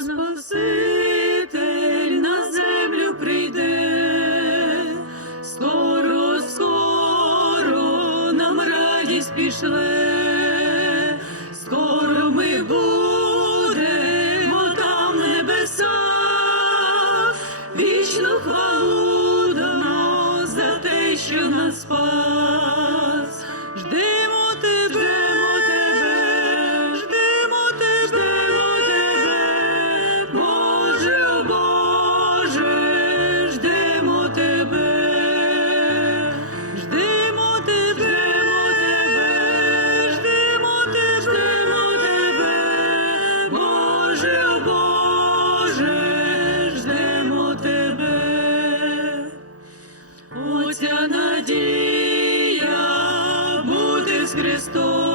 Спаситель на землю прийде, скоро, скоро нам радість пішле, скоро ми будемо там небеса, вічну хвалу дано за те, що нас спас. надія бути з Христом.